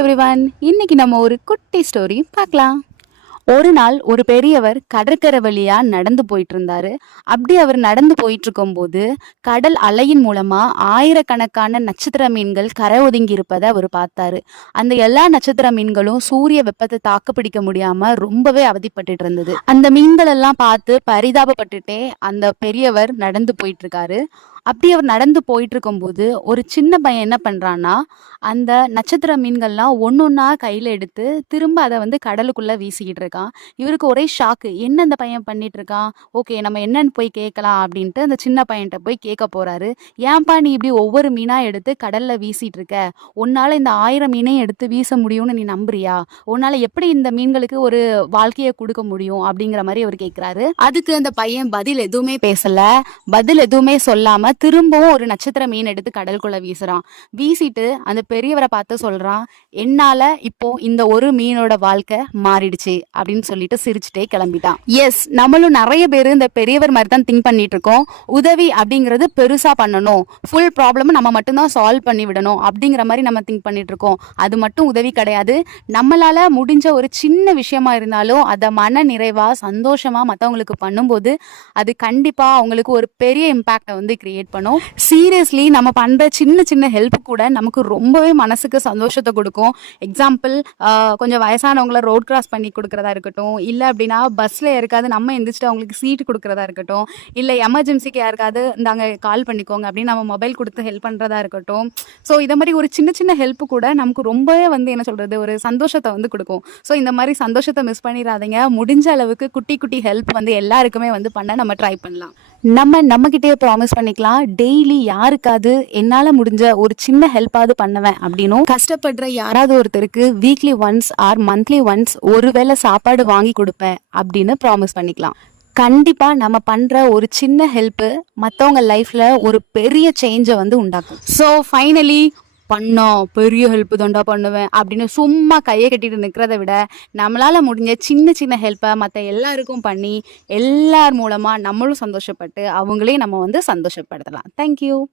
Everyone இன்னைக்கு நம்ம ஒரு குட்டி ஸ்டோரி பார்க்கலாம். ஒரு நாள் ஒரு பெரியவர் கடற்கரை வழியா நடந்து போயிட்டு இருந்தாரு அப்படி அவர் நடந்து போயிட்டு இருக்கும்போது கடல் அலையின் மூலமா ஆயிரக்கணக்கான நட்சத்திர மீன்கள் கரை ஒதுங்கி இருப்பதை அவர் பார்த்தாரு. அந்த எல்லா நட்சத்திர மீன்களும் சூரிய வெப்பத்தை தாக்கு பிடிக்க முடியாம ரொம்பவே அவதிப்பட்டு இருந்தது அந்த மீன்கள் எல்லாம் பார்த்து பரிதாபப்பட்டுட்டே அந்த பெரியவர் நடந்து போயிட்டு இருக்காரு அப்படி அவர் நடந்து போயிட்டு இருக்கும்போது ஒரு சின்ன பையன் என்ன பண்ணுறான்னா அந்த நட்சத்திர மீன்கள்லாம் ஒன்று ஒன்றா கையில் எடுத்து திரும்ப அதை வந்து கடலுக்குள்ளே வீசிக்கிட்டு இருக்கான். இவருக்கு ஒரே ஷாக்கு என்ன இந்த பையன் பண்ணிட்டு இருக்கான் ஓகே நம்ம என்னன்னு போய் கேட்கலாம் அப்படின்ட்டு அந்த சின்ன பையன்கிட்ட போய் கேட்க போகிறாரு ஏன்பா நீ இப்படி ஒவ்வொரு மீனாக எடுத்து கடலில் வீசிட்டு இருக்க? உன்னால் இந்த ஆயிரம் மீனையும் எடுத்து வீச முடியும்னு நீ நம்புறியா? உன்னால் எப்படி இந்த மீன்களுக்கு ஒரு வாழ்க்கையை கொடுக்க முடியும் அப்படிங்கிற மாதிரி அவர் கேட்குறாரு. அதுக்கு அந்த பையன் பதில் எதுவுமே பேசலை. பதில் எதுவுமே சொல்லாமல் திரும்பவும் ஒரு நட்சத்திர மீன் எடுத்து கடலுக்குள்ள வீசுறான். வீசிட்டு அந்த பெரியவரை பார்த்து சொல்றான் என்னால இப்போ இந்த ஒரு மீனோட வாழ்க்கை மாறிடுச்சு அப்படின்னு சொல்லிட்டு சிரிச்சுட்டே கிளம்பிட்டான். எஸ் நம்மளும் நிறைய பேர் இந்த பெரியவர் மாதிரி தான் திங்க் பண்ணிட்டு இருக்கோம். உதவி அப்படிங்கிறது பெருசா பண்ணணும். ஃபுல் ப்ராப்ளமும் நம்ம மட்டும்தான் சால்வ் பண்ணி விடணும் அப்படிங்கிற மாதிரி நம்ம திங்க் பண்ணிட்டு இருக்கோம். அது மட்டும் உதவி கிடையாது. நம்மளால முடிஞ்ச ஒரு சின்ன விஷயமா இருந்தாலும் அதை மன நிறைவா சந்தோஷமா மற்றவங்களுக்கு பண்ணும்போது அது கண்டிப்பா அவங்களுக்கு ஒரு பெரிய இம்பாக்டை வந்து கிரியேட் பண்ணும். சீரியஸ்லி நம்ம பண்ற சின்ன சின்ன ஹெல்ப் கூட நமக்கு ரொம்பவே மனசுக்கு சந்தோஷத்தை கொடுக்கும். எக்ஸாம்பிள் கொஞ்சம் வயசானவங்கள ரோட் கிராஸ் பண்ணி கொடுக்கறதா இருக்கட்டும். இல்லை அப்படின்னா பஸ்ல யாருக்காவது நம்ம எந்திரிச்சிட்டு அவங்களுக்கு சீட் கொடுக்கறதா இருக்கட்டும். இல்லை எமர்ஜென்சிக்கு யாருக்காவது இந்தாங்க கால் பண்ணிக்கோங்க அப்படின்னு நம்ம மொபைல் கொடுத்து ஹெல்ப் பண்றதா இருக்கட்டும். ஸோ இதை மாதிரி ஒரு சின்ன சின்ன ஹெல்ப் கூட நமக்கு ரொம்பவே வந்து என்ன சொல்றது ஒரு சந்தோஷத்தை வந்து கொடுக்கும். ஸோ இந்த மாதிரி சந்தோஷத்தை மிஸ் பண்ணிடாதீங்க. முடிஞ்ச அளவுக்கு குட்டி குட்டி ஹெல்ப் வந்து எல்லாருக்குமே வந்து பண்ண நம்ம ட்ரை பண்ணலாம். நம்ம நம்மக்கிட்டே ப்ராமிஸ் பண்ணிக்கலாம். டெய்லி யாருக்காவது என்னால் முடிஞ்ச ஒரு சின்ன ஹெல்ப்பாவது பண்ணுவேன் அப்படின்னும் கஷ்டப்படுற யாராவது ஒருத்தருக்கு weekly once or monthly once ஒருவேளை சாப்பாடு வாங்கி கொடுப்பேன் அப்படின்னு ப்ராமிஸ் பண்ணிக்கலாம். கண்டிப்பாக நம்ம பண்ணுற ஒரு சின்ன ஹெல்ப்பு மற்றவங்க லைஃப்பில் ஒரு பெரிய சேஞ்சை வந்து உண்டாக்கும். ஸோ ஃபைனலி பண்ணோம் பெரிய ஹெல்ப் தான்டா பண்ணுவேன் அப்படின்னு சும்மா கையை கட்டிட்டு நிற்கிறத விட நம்மளால முடிஞ்ச சின்ன சின்ன ஹெல்ப்பை மற்ற எல்லாருக்கும் பண்ணி எல்லார் மூலமா நம்மளும் சந்தோஷப்பட்டு அவங்களையும் நம்ம வந்து சந்தோஷப்படுத்தலாம். தேங்க்யூ